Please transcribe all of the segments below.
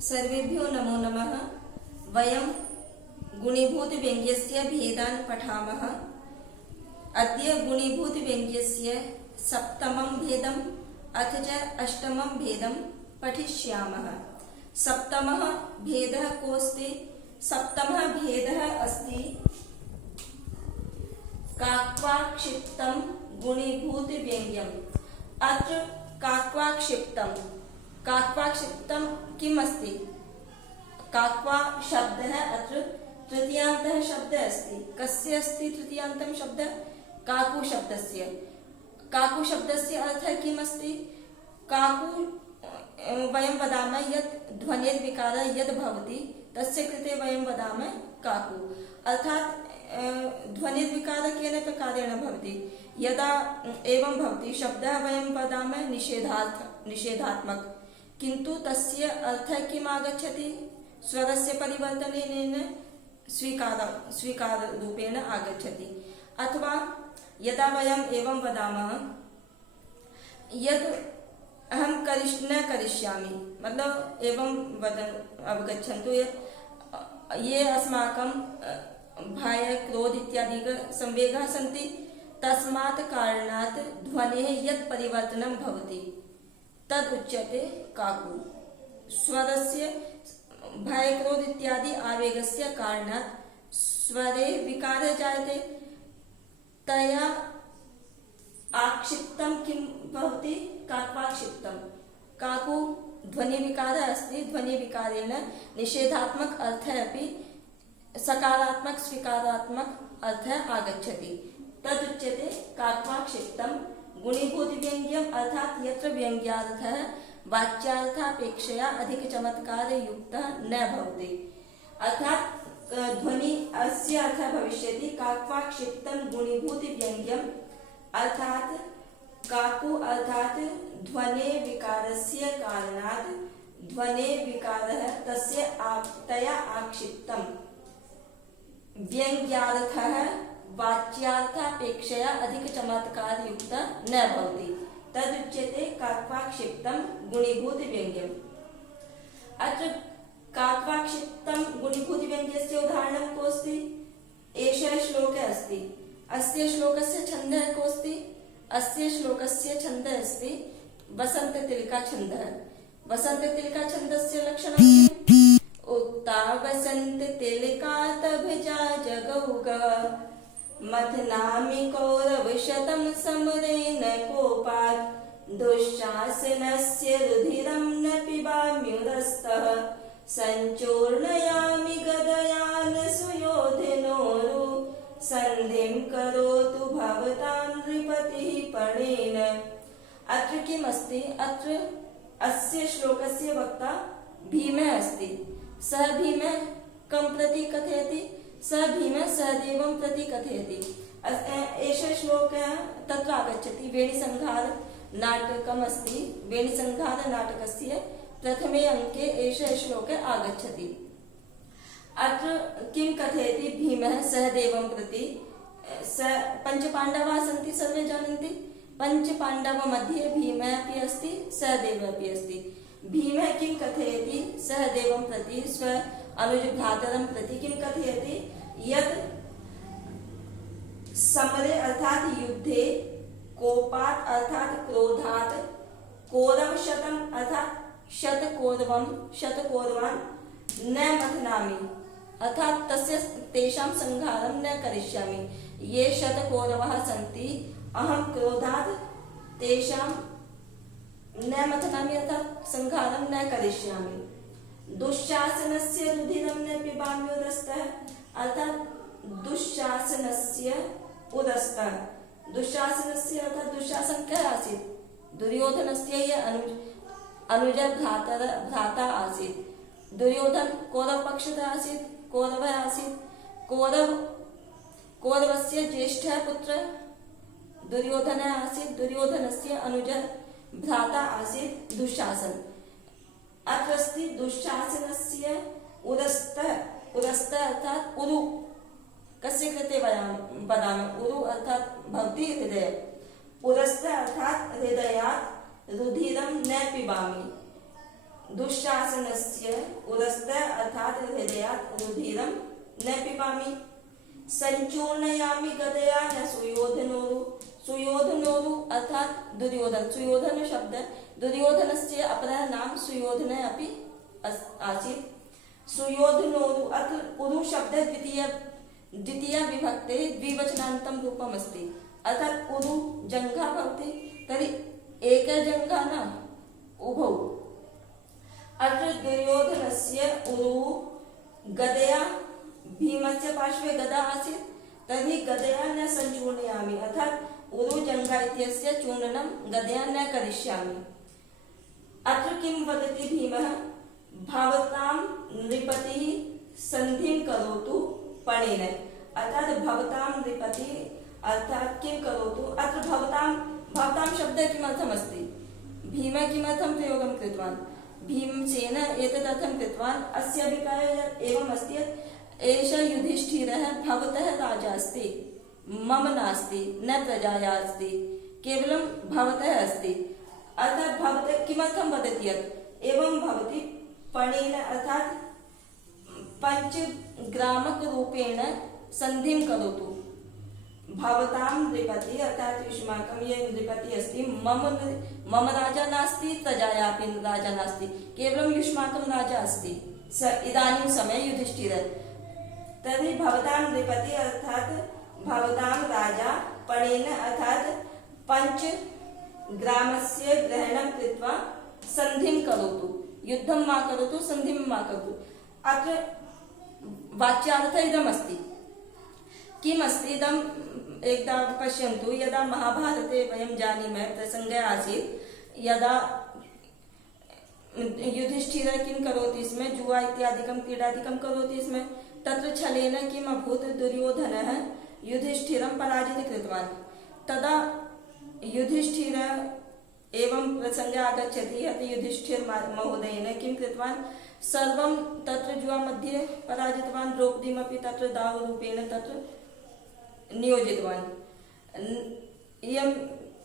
सर्वेभ्यो नमो नमः। वयं गुणीभूतव्यङ्ग्यस्य भेदान् पठामः। अद्य गुणीभूतव्यङ्ग्यस्य सप्तमं भेदम् अथ च अष्टमं भेदं पठिष्यामः। सप्तमः भेदः कोऽस्ति? सप्तमः भेदः अस्ति काक्वाक्षिप्तं गुणीभूतव्यङ्ग्यम्। अत्र काक्वाक्षिप्तं किम् अस्ति? काक्वा शब्दः अत्र तृतीयान्तः शब्दः अस्ति। कस्य अस्ति तृतीयान्तं शब्दः? काकु शब्दस्य। काकु शब्दस्य अर्थः किम् अस्ति? काकु वयं वदामः यत् ध्वनिर्विकारः यद् भवति तस्य कृते वयं वदामः काकु। अर्थात् ध्वनिर्विकारः केन प्रकारेण भवति? यदा एवं भवति शब्दः वयं वदामः निषेधात्मक, किन्तु तस्य अर्थः किम् आगच्छति? स्वरस्य परिवर्तनेन स्वीकार रूपेण आगच्छति। अथवा यदा वयम् एवं वदामः यद् अहं न करिष्यामि, मतलब एवं अवगच्छन्तु ये अस्माकं भय क्रोध इत्यादि संवेगाः सन्ति, तस्मात् कारणात् ध्वनेः यत् परिवर्तनं भवति तद उच्यते काकु। स्वरस्य भय क्रोध इत्यादि आवेगस्य कारणात् स्वरे विकारः जायते, तया आक्षिप्तं किं भवति? काक्वाक्षिप्तं। काकु ध्वनिविकारः अस्ति। ध्वनिविकारेण निषेधात्मक अर्थः अपि सकारात्मक स्वीकारात्मक अर्थः आगच्छति, तदुच्यते काक्वाक्षिप्तं गुणीभूतव्यङ्ग्यम्। अर्थात् यत्र व्यङ्ग्यार्थः वाच्यार्थापेक्षया अधिक चमत्कार युक्तः न भवति। अर्थात् ध्वनि अस्य अर्थः भविष्यति काक्वाक्षिप्तं गुणीभूतव्यङ्ग्यम्। अर्थात् काकु अर्थात् ध्वने विकारस्य कारणात् ध्वने विकारः तया आक्षिप्तं व्यङ्ग्यार्थः वाच्यार्थापेक्षया अधिक चमत्कार युक्त न भवति, तदुच्यते काक्वाक्षिप्तं गुणीभूतव्यङ्ग्यम्। अत्र काक्वाक्षिप्तं गुणीभूतव्यङ्ग्यस्य उदाहरणं कोऽस्ति? एषः श्लोकः अस्ति। अस्य श्लोकस्य छन्दः कोऽस्ति? अस्य श्लोकस्य छन्दः अस्ति वसन्ततिलका छन्दः। वसन्ततिलका छन्दस्य लक्षणम् उक्ता वसन्ततिलका तभजा जगौगः मथनामि कौरवशतं समरेण कोपात् दुःशासनस्य रुधिरं न पिबाम्युरस्तः सञ्चूर्णयामि गदयान् सुयोधनोरु सन्धिं करोतु भवतां नृपतिः पणेन। अत्र किम् अस्ति? अत्र अस्य श्लोकस्य वक्ता भीमः अस्ति। सः भीमः कं प्रति कथयति? सः भीमः सहदेवं प्रति कथयति। एषः श्लोकः तत्र आगच्छति। वेणीसंहार नाटकम् अस्ति। वेणीसंहार नाटकस्य प्रथमे अंके एषः श्लोकः आगच्छति। अत्र किं कथयति भीमः सहदेवं प्रति? पञ्चपाण्डवाः सन्ति, सर्वे जानन्ति। पञ्चपाण्डव मध्ये भीमः अपि अस्ति, सहदेवः अपि अस्ति। भीमः किं कथयति सहदेवं प्रति, स्व अनुज भ्रातरं प्रति किं कथयति? यत् समरे अर्थात युद्धे कोपात् अर्थात क्रोधात् कौरवशतम् अर्थात शतकौरवान् न मथनामि अर्थात तेषां संहारं न करिष्यामि। ये शतकौरवाः सन्ति, अहं क्रोधात् तेषां न मथनामि अर्थात संहारं न करिष्यामि। दुःशासनस्य रुधिरं न पिबामि उदस्तः अर्थात दुःशासनस्य उदस्तः। दुःशासनस्य अर्थात दुःशासन कः आसीत्? दुर्योधनस्य ये अनुज भ्राता आसीत्। दुर्योधन कौरव पक्षतः आसीत्, कौरवः आसीत्। कौरवस्य तस्य ज्येष्ठः पुत्रः दुर्योधनः आसीत्। दुर्योधनस्य अनुजः भ्राता आसीत् दुःशासन। अत्र अस्ति दुःशासनस्य उरस्तः अर्थात् उरु कस्य कृते वदामि उरु अर्थात् भवति हृदय। उरस्तः अर्थात् हृदयात् रुधिरं न पिबामि। दुःशासनस्य उरस्तः अर्थात् हृदयात् रुधिरं न पिबामि। संचूर्णयामि गदया न सुयोधनोरु। सुयोधनोरु अर्थात् दुर्योधन। सुयोधन शब्द दुर्योधनस्य अपरः नाम सुयोधनः अपि आसीत्। सुयोधनोरु अत्र उरु शब्द द्वितीय विभक्ते द्विवचनान्तं रूपम् अस्ति। अर्थात् उरु जङ्घा भवति तर्हि एकजङ्घा न उभौ। अत्र दुर्योधनस्य उरु गदया भीमस्य पार्श्वे गदा आसीत् तर्हि गदया न संचूर्णयामि अर्थात् उरु जङ्घा इत्यस्य चूर्णनं गदया न करिष्यामि। अत्र किं वदति भीमः भवतां नृपतिः सन्धिं करोतु पणेन अर्थात् भवतां नृपतिः अर्थात् किं करोतु। अत्र भवतां शब्दः किमर्थम् अस्ति। भीमः किमर्थं प्रयोगं कृतवान्। भीमसेन एतदर्थं कृतवान् अस्य अभिप्रायः एवम् अस्ति यत् एषः युधिष्ठिरः भवतः राजा अस्ति मम नास्ति न प्रजाया अस्ति केवलं भवतः अस्ति। अर्थात् भवतः किमर्थं वदति यत् एवं भवति पणेन अर्थात् पंचग्रामक रूपेण संधिं करोतु। भवतां नृपति अर्थात् युष्माकं ये नृपति अस्ति मम राजा नास्ति प्रजायापि राजा नास्ति केवलं युष्माकं राजा अस्ति स इदानीं समये युधिष्ठिरः। तर्हि भवतां नृपति अर्थात् भवतां राजा पणेन अर्थात् पंच ग्रामस्य ग्रहणं कृत्वा संधिं करोतु। युद्धं मा करोतु संधिं मा करोतु। अत्र वाच्यार्थः इदमस्ति। किम् अस्ति इदम् एकदा पश्यन्तु। यदा महाभारते वयं जानीमः प्रसङ्गः आसीत् यदा युधिष्ठिरः किं करोति स्म जुआ इत्यादिकं क्रीडादिकं करोति स्म। तत्र छलेन किम् अभूत् दुर्योधनः युधिष्ठिरं पराजितं कृतवान्। तदा युधिष्ठिरः एवं प्रसङ्गः आगच्छति यत् युधिष्ठिर महोदयेन किं कृतवान् सर्वं तत्र जुआ मध्ये पराजितवान्। द्रौपदीमपि तत्र दावरूपेण तत्र नियोजितवान्।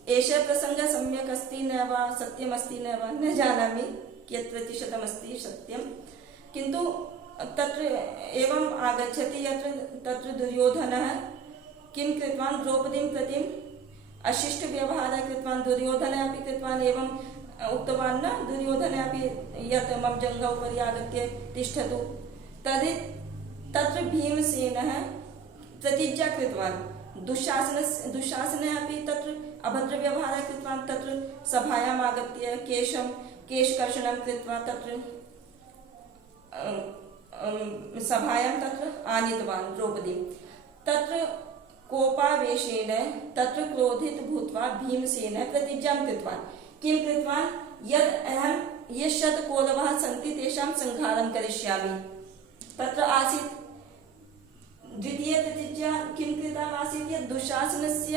एषः प्रसङ्गः सम्यक् अस्ति न वा सत्यमस्ति न वा न जानामि कियत् प्रतिशतमस्ति सत्यं किन्तु तत्र एवम् आगच्छति यत्र तत्र दुर्योधनः किं कृतवान् द्रौपदीं प्रति अशिष्टव्यवहारः कृतवान्। दुर्योधनः अपि कृतवान् एवं उक्तवान् न दुर्योधनः अपि यत् मम जङ्घा उपरि आगत्य तिष्ठतु। तर्हि तत्र भीमसेनः प्रतिज्ञा कृतवान्। दुःशासनः अपि तत्र अभद्रव्यवहारः कृतवान्। तत्र सभायाम् आगत्य केशकर्षणं कृत्वा तत्र सभायां तत्र आनीतवान् द्रौपदीं। तत्र कोपावेशेन तत्र क्रोधित भूत्वा भीमसेनः प्रतिज्ञां कृतवान्। किं कृतवान् यद् अहं ये शतकौरवाः सन्ति तेषां संहारं करिष्यामि। तत्र आसीत् द्वितीय प्रतिज्ञा किं कृता आसीत् यत् दुःशासनस्य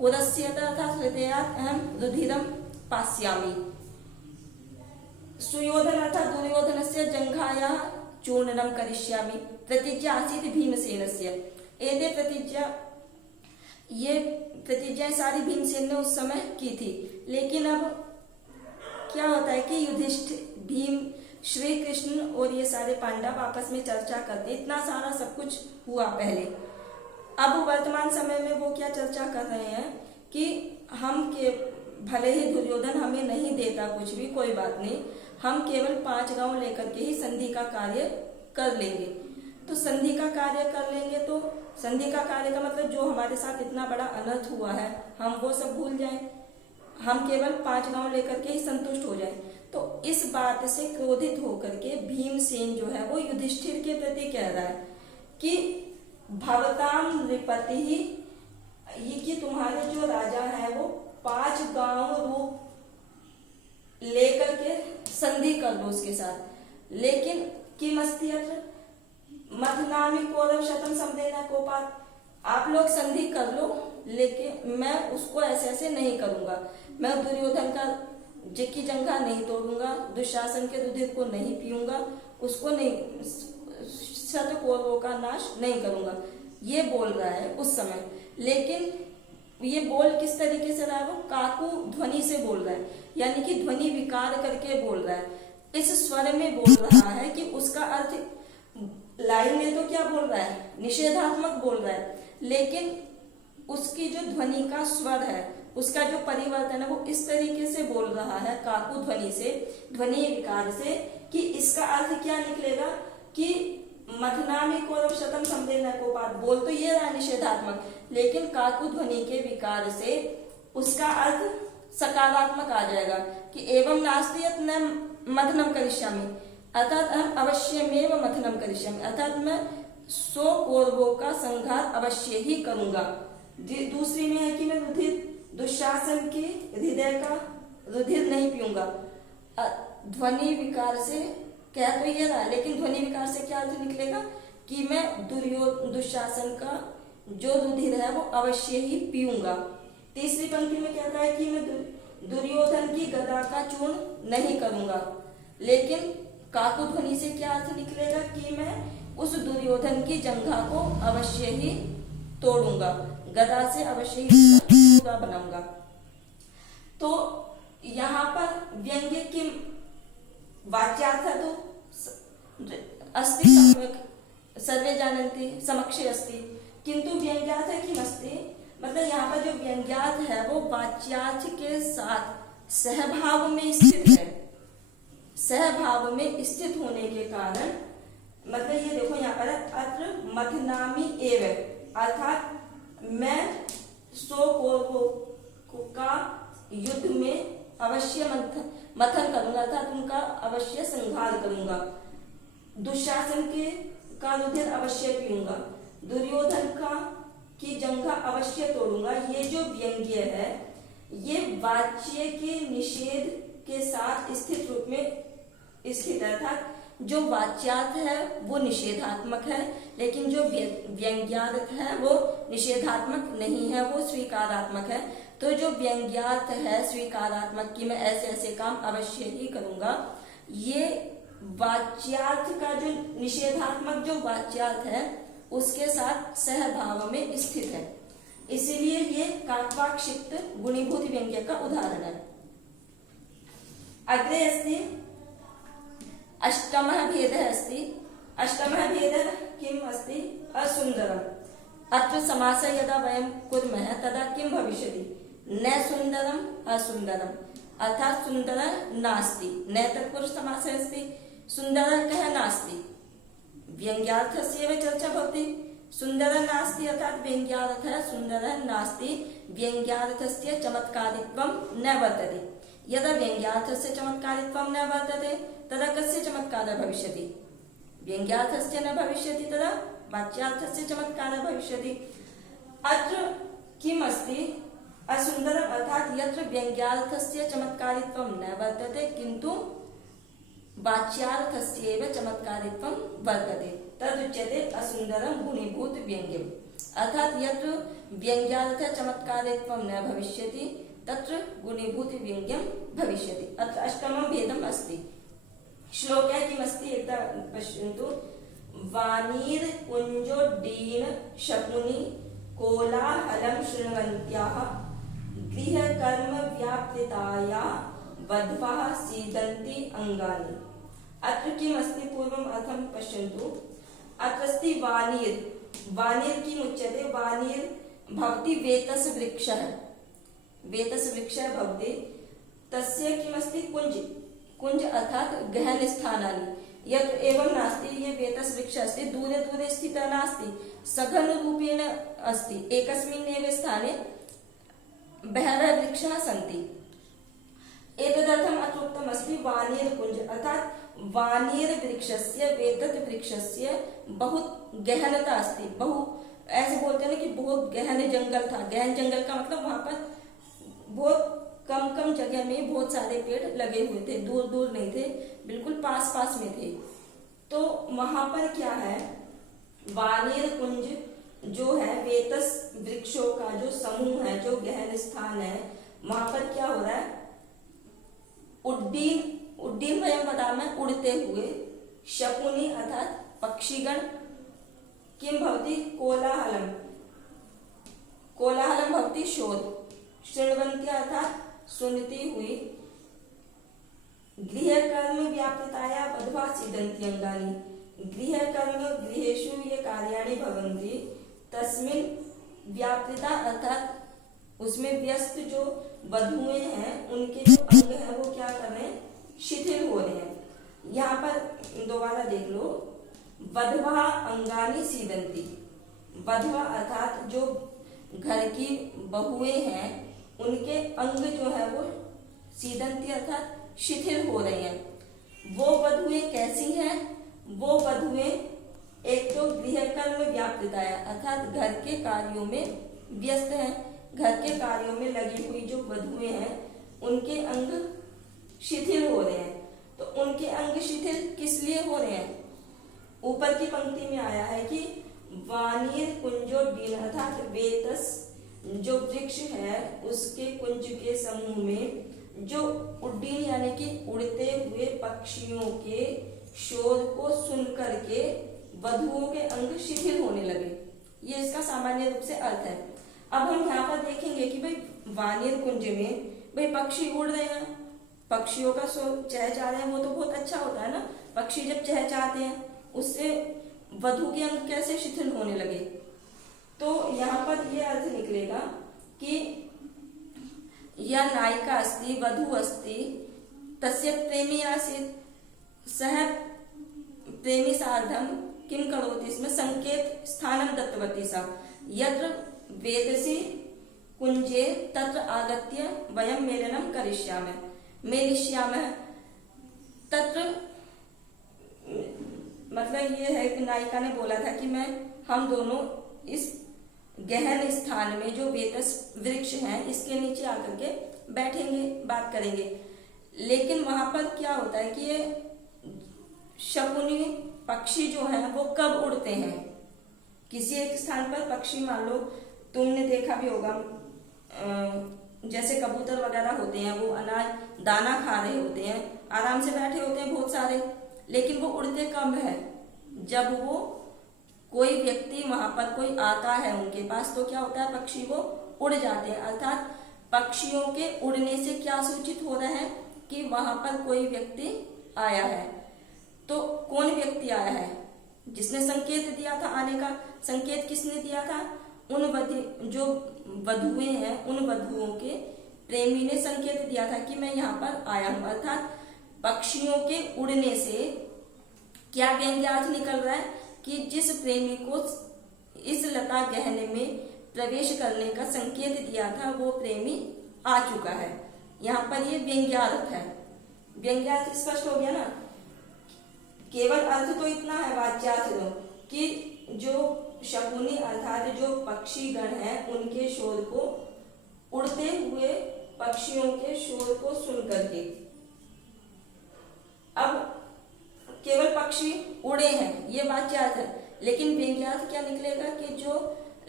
उरस्य अर्थात् हृदयात् अहं रुधिरं पास्यामि। सुयोधन अर्थात् दुर्योधनस्य जङ्घायाः चूर्णनं करिष्यामि प्रतिज्ञा आसीत् भीमसेनस्य। ये प्रतिज्ञाएं सारी भीमसेन ने उस समय की थी। लेकिन अब क्या होता है कि युधिष्ठिर भीम श्री कृष्ण और ये सारे पांडव आपस में चर्चा करते। इतना सारा सब कुछ हुआ पहले। अब वर्तमान समय में वो क्या चर्चा कर रहे हैं कि हम के भले ही दुर्योधन हमें नहीं देता कुछ भी कोई बात नहीं, हम केवल 5 गांव लेकर के ही संधि का कार्य कर लेंगे। तो संधि का कार्य कर लेंगे तो संधि का कार्य का मतलब जो हमारे साथ इतना बड़ा अनर्थ हुआ है हम वो सब भूल जाएं, हम केवल 5 गांव लेकर के ही संतुष्ट हो जाएं। तो इस बात से क्रोधित होकर के भीमसेन जो है वो युधिष्ठिर के प्रति कह रहा है कि भवताम नृपति ही, ये कि तुम्हारे जो राजा है वो 5 गांव रूप लेकर के संधि कर दो उसके साथ। लेकिन किम अस्ति अत्र मथनामि कौरव शतम समदेन कोपात, आप आप लोग संधि कर लो, लेकिन मैं उसको ऐसे ऐसे नहीं करूंगा। मैं दुर्योधन का की जंघा नहीं तोड़ूंगा, दुशासन के रुधिर को नहीं पीऊंगा, उसको नहीं, शत कौरवों का नाश नहीं करूंगा, ये बोल रहा है उस समय। लेकिन ये बोल किस तरीके से रहा है, वो काकू ध्वनि से बोल रहा है, यानी कि ध्वनि विकार करके बोल रहा है, इस स्वर में बोल रहा है कि उसका अर्थ लाइन में तो क्या बोल रहा है, निषेधात्मक बोल रहा है, लेकिन उसकी जो ध्वनि का स्वर है, उसका जो परिवर्तन है, वो इस तरीके से बोल रहा है काकू ध्वनि से, ध्वनि विकार से, कि इसका अर्थ क्या निकलेगा कि मथनामी कौरव शतम संवेदना को पाठ, बोल तो ये रहा निषेधात्मक, लेकिन काकू ध्वनि के विकार से उसका अर्थ सकारात्मक आ जाएगा कि एवं नास्ति यत् न मथनम करिष्यामि, अर्थात हम अवश्यमेव मथनम करिष्यामि, अर्थात मैं 100 कौरवों का संहार अवश्य ही करूंगा। दूसरी में है कि मैं रुधिर, दुशासन के हृदय का रुधिर नहीं पीऊंगा। ध्वनि विकार से क्या तो ये रहा, लेकिन ध्वनि विकार से क्या अर्थ निकलेगा कि मैं दुशासन का जो रुधिर है वो अवश्य ही पीऊंगा। तीसरी पंक्ति में कहता है कि मैं दुर्योधन की गदा का चूर्ण नहीं करूंगा, लेकिन काकू ध्वनि से क्या अर्थ निकलेगा कि मैं उस दुर्योधन की जंघा को अवश्य ही तोड़ूंगा, गदा से अवश्य ही पूरा बनाऊंगा। तो यहाँ पर व्यंग्य की वाच्यार्थ तो अस्ति, सर्वे जानन्ति, समक्षे अस्ति, किंतु व्यंग्यार्थ किमस्ति, मतलब यहाँ पर जो व्यंग्यार्थ है वो वाच्यार्थ के साथ सहभाव में स्थित है। सहभाव में स्थित होने के कारण, मतलब ये देखो यहाँ पर अत्र मथनामी एव, अर्थात मैं 100 कौरवों का युद्ध में अवश्य मथन करूंगा, अर्थात उनका अवश्य संहार करूंगा, दुशासन का रुधिर अवश्य पीऊंगा, दुर्योधन की जंघा अवश्य तोड़ूंगा। ये जो व्यंग्य है ये वाच्य के निषेध के साथ स्थित रूप में स्थित है, अर्थात जो वाच्यार्थ है वो निषेधात्मक है, लेकिन जो व्यंग्यार्थ है वो निषेधात्मक नहीं है, वो स्वीकारात्मक है। तो जो व्यंग्यार्थ है स्वीकारात्मक की मैं ऐसे ऐसे काम अवश्य ही करूंगा, ये वाच्यार्थ का जो निषेधात्मक जो वाच्यार्थ है उसके साथ सहभाव में स्थित है, इसीलिए ये काक्वाक्षिप्त गुणीभूत व्यंग्य का उदाहरण है। अग्रे अस्ति अष्टमः भेदः अस्ति। अष्टमः भेदः किम् अस्ति, असुन्दरम्। अत्र समासः यदा वयं कुर्मः तदा किं भविष्यति, न सुन्दरम् असुन्दरम्, अर्थात सुन्दरः नास्ति, न तत्पुरुष समासः अस्ति, सुन्दरः कः नास्ति, व्यंग्यार्थस्य एव चर्चा भवति। सुन्दरः नास्ति अर्थात व्यंग्यार्थः सुन्दरः नास्ति, व्यंग्यार्थस्य चमत्कारित्वं न वर्तते। यदा व्यंग्यार्थस्य चमत्कारित्वं न वर्तते तदा कस्य चमत्कारः भविष्यति, व्यंग्यार्थस्य न भविष्यति, तदा वाच्यार्थस्य चमत्कारः भविष्यति। अत्र किम् अस्ति, असुन्दरम्, अर्थात यत्र व्यंग्यार्थस्य चमत्कारित्वं न वर्तते किन्तु वाच्यार्थस्यैव चमत्कारित्वं वर्तते, तदुच्यते असुन्दरं गुणीभूत व्यंग्यम्। अर्थात यत्र व्यंग्यार्थ चमत्कारित्वं न भविष्यति तत्र गुणीभूत व्यंग्यं भविष्यति। अत्र अष्टमं भेदम् अस्ति। श्लोके किमस्ति एकदा पश्यन्तु। वाणीर् कुञ्जोड्डीन शकुनि कोलाहलं शृण्वन्त्याः गृहकर्म व्यापृताया वध्वाः सीदन्ति अंगानि। अत्र किमस्ति, पूर्वम् अर्थं पश्यन्तु। अत्र अस्ति वाणीर्, वाणीर् किमुच्यते, वाणीर् भवति वेतस वृक्षः, वेतस वृक्षः भवति, तस्य किमस्ति कुञ्ज, कुञ्ज अर्थात गहन स्थानानि, यत् एवं नास्ति, ये वेतस वृक्ष अस्ति दूरे दूरे स्थितः नास्ति, सघन रूपेण अस्ति, एकस्मिन्नेव स्थाने बहवः वृक्षाः सन्ति। एतदर्थम् अत्र उक्तम् अस्ति वाणीर् कुञ्ज, अर्थात वाणीर् वृक्षस्य, वेतत वृक्षस्य बहुत गहनता अस्ति, बहु ऐसे बोलते हैं ना कि बहुत गहन जंगल था। गहन जंगल का मतलब वहां पर बहुत कम कम जगह में बहुत सारे पेड़ लगे हुए थे, दूर दूर नहीं थे, बिल्कुल पास पास में थे। तो वहां पर क्या है, वाणीर कुंज जो है वेतस वृक्षों का जो समूह है, जो गहन स्थान है, वहां पर क्या हो रहा है, उड्डीन उड्डीन वयम वदामः, उड़ते हुए, शकुनी अर्थात पक्षीगण, किम भवति कोलाहलम, कोलाहलम भवति शोर, शृण्वन्ति अर्थात सुनती हुई, गृह कर्म व्यापृताया बध्वा सीदन्ति अंगानि, गृह कर्म गृहेषु ये कार्याणि भवन्ति, तस्मिन् व्यापृता अर्थात उसमें व्यस्त जो वधुएं हैं उनके जो अंग हैं वो क्या कर रहे हैं, शिथिल हो रहे हैं। यहाँ पर दोबारा देख लो, बध्वा अंगानि सीदन्ति, बध्वा अर्थात जो घर की बहुएं हैं उनके अंग जो है वो सीदन्ति अर्थात शिथिल हो रहे हैं। वो वधुएं कैसी हैं, वो वधुएं एक तो गृह कर्म व्यापृता है अर्थात घर के कार्यों में व्यस्त हैं, घर के कार्यों में लगी हुई जो वधुएं हैं उनके अंग शिथिल हो रहे हैं। तो उनके अंग शिथिल किस लिए हो रहे हैं, ऊपर की पंक्ति में आया है कि वानीर कुंजोड्डीन अर्थात वेतस जो वृक्ष है उसके कुंज के समूह में जो उड्डीन यानी कि उड़ते हुए पक्षियों के शोर को सुन करके वधुओं के अंग शिथिल होने लगे। ये इसका सामान्य रूप से अर्थ है। अब हम यहाँ पर देखेंगे कि भाई वानिर कुंज में भाई पक्षी उड़ रहे हैं, पक्षियों का चहचहा रहे हैं, वो तो बहुत अच्छा होता है ना। पक्षी जब चहचहाते हैं उससे वधु के अंग कैसे शिथिल होने लगे। तो यहाँ पर ये अर्थ निकलेगा कि यह नायिका अस्ति वधु अस्ति तस्य प्रेमी आसीत् सह प्रेमी सार्धम किम करोति, इसमें संकेत स्थानम दत्तवती सा यत्र वेदसी कुंजे तत्र आगत्य वयम मेलनम मेलिष्यामः तत्र, मतलब ये है कि नायिका ने बोला था कि हम दोनों इस गहन स्थान में जो वेतस वृक्ष है इसके नीचे आकर के बैठेंगे, बात करेंगे। लेकिन वहां पर क्या होता है कि ये शकुनी पक्षी जो है वो कब उड़ते हैं, किसी एक स्थान पर पक्षी, मान लो तुमने देखा भी होगा जैसे कबूतर वगैरह होते हैं वो अनाज दाना खा रहे होते हैं, आराम से बैठे होते हैं बहुत सारे, लेकिन वो उड़ते कब है, जब वो कोई व्यक्ति वहां पर कोई आता है उनके पास तो क्या होता है, पक्षी वो उड़ जाते हैं। अर्थात पक्षियों के उड़ने से क्या सूचित हो रहा है कि वहां पर कोई व्यक्ति आया है। तो कौन व्यक्ति आया है, जिसने संकेत दिया था आने का, संकेत किसने दिया था, उन जो वधुएं हैं उन वधुओं के प्रेमी ने संकेत दिया था कि मैं यहाँ पर आया हूं। अर्थात पक्षियों के उड़ने से क्या व्यंग्यार्थ निकल रहा है कि जिस प्रेमी को इस लता गहने में प्रवेश करने का संकेत दिया था वो प्रेमी आ चुका है। यहाँ पर ये व्यंग्यार्थ है। व्यंग्यार्थ स्पष्ट हो गया ना। केवल अर्थ तो इतना है वाच्यार्थ कि जो शकुनी अर्थात जो पक्षी गण हैं उनके शोर को, उड़ते हुए पक्षियों के शोर को सुन करके, अब केवल पक्षी उड़े हैं ये वाच्यार्थ है, लेकिन व्यंग्यार्थ क्या निकलेगा कि जो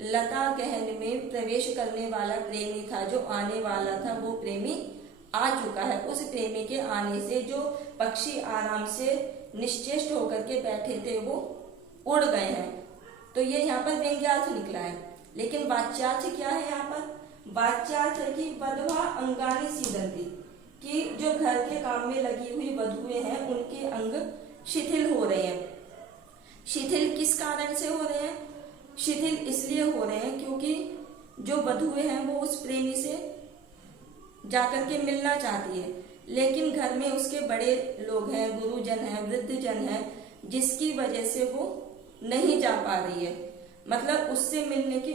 लता गहन में प्रवेश करने वाला प्रेमी था, जो आने वाला था वो प्रेमी आ चुका है। उस प्रेमी के आने से जो पक्षी आराम से निश्चेष्ट होकर के बैठे थे वो उड़ गए हैं। तो ये यहाँ पर व्यंग्यार्थ निकला है। लेकिन वाच्यार्थ क्या है यहाँ पर, वाच्यार्थ है कि वधवा अंगानी सीदंती, कि जो घर के काम में लगी हुई वधुएं हैं उनके अंग शिथिल हो रहे हैं। शिथिल किस कारण से हो रहे हैं, शिथिल इसलिए हो रहे हैं क्योंकि जो वधुएं हैं वो उस प्रेमी से जाकर के मिलना चाहती है, लेकिन घर में उसके बड़े लोग हैं, गुरुजन हैं, वृद्धजन हैं, जिसकी वजह से वो नहीं जा पा रही है। मतलब उससे मिलने की,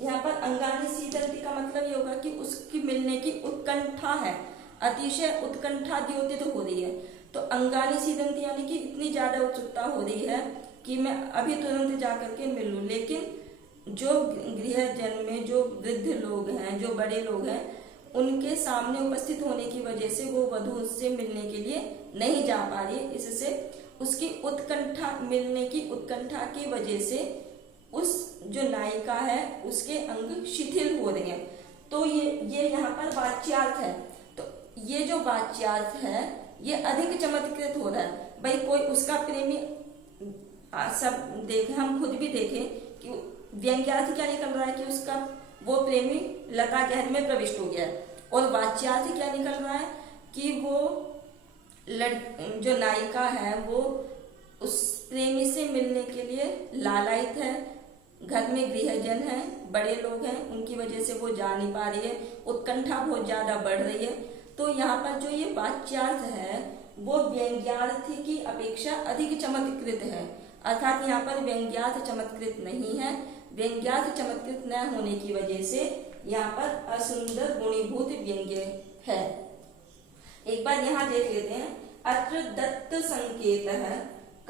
यहाँ पर अंगानी सीदंती का मतलब ये होगा कि उसकी मिलने की उत्कंठा है, अतिशय उत्कंठा द्योतित हो रही है। तो अंगानी सीदंती यानी कि इतनी ज्यादा उत्सुकता हो रही है कि मैं अभी तुरंत जाकर के मिल लूं। लेकिन जो गृहजन में जो वृद्ध लोग हैं, जो बड़े लोग हैं, उनके सामने उपस्थित होने की वजह से वो वधु उससे मिलने के लिए नहीं जा पा रही है। इससे उसकी उत्कंठा, मिलने की उत्कंठा की वजह से उस जो नायिका है उसके अंग शिथिल हो रहे हैं। तो ये यहाँ पर वाच्यार्थ है। तो ये जो वाच्यार्थ है ये अधिक चमत्कृत हो रहा है। भाई कोई उसका प्रेमी, सब देखें, हम खुद भी देखें कि व्यंग्यार्थ क्या निकल रहा है कि उसका वो प्रेमी लता गहन में प्रविष्ट हो गया है, और वाच्यार्थ क्या निकल रहा है कि वो जो नायिका है वो उस प्रेमी से मिलने के लिए लालायित है, घर में गृहजन है, बड़े लोग हैं, उनकी वजह से वो जा नहीं पा रही है, उत्कंठा बहुत ज्यादा बढ़ रही है। तो यहाँ पर जो ये वाच्यार्थ है वो व्यंग्यार्थ की अपेक्षा अधिक चमत्कृत है, अर्थात यहाँ पर व्यंग्यार्थ चमत्कृत नहीं है। व्यंग्यार्थ चमत्कृत न होने की वजह से यहाँ पर असुंदर गुणीभूत व्यंग्य है। एक बार यहाँ देख लेते हैं। अत्र दत्त संकेत है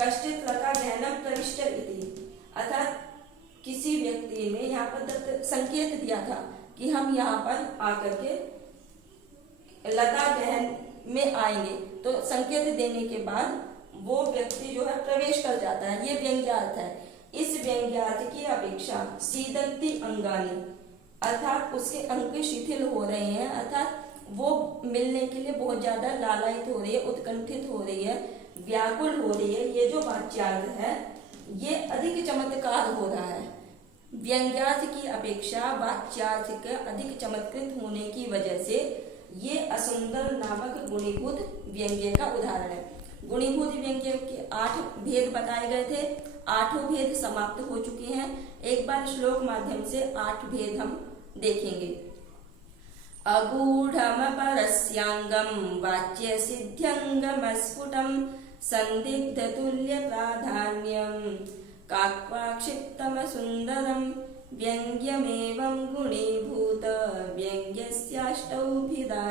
कश्चित लता गहनम प्रविष्ट इति, अर्थात किसी व्यक्ति ने यहाँ पर दत्त संकेत दिया था कि हम यहाँ पर आकर के लता गहन में आएंगे। तो संकेत देने के बाद वो व्यक्ति जो है प्रवेश कर जाता है, ये व्यंग्यार्थ है। इस व्यंग्यार्थ की अपेक्षा सीदंती अंगानी, अर्थात उसके अंग शिथिल हो रहे हैं, अर्थात वो मिलने के लिए बहुत ज्यादा लालायित हो रही है, उत्कंठित हो रही है, व्याकुल हो रही है। ये जो वाच्यार्थ है ये अधिक चमत्कार हो रहा है। व्यंग्यार्थ की अपेक्षा वाच्यार्थ के अधिक चमत्कृत होने की वजह से ये असुंदर नामक गुणीभूत व्यंग्य का उदाहरण है। गुणीभूत व्यंग्य के 8 भेद बताए गए थे, 8 भेद समाप्त हो चुके हैं। एक बार श्लोक माध्यम से 8 भेद हम देखेंगे। अगूढ़मपरस्यांगम वाच्य सिद्ध्यंगमस्फुटम संदिग्ध तुल्य प्राधान्यम काक्वाक्षिप्तम सुंदरम व्यंग्यमेवं गुणीभूत व्यंग्यस्याष्टौ भिदा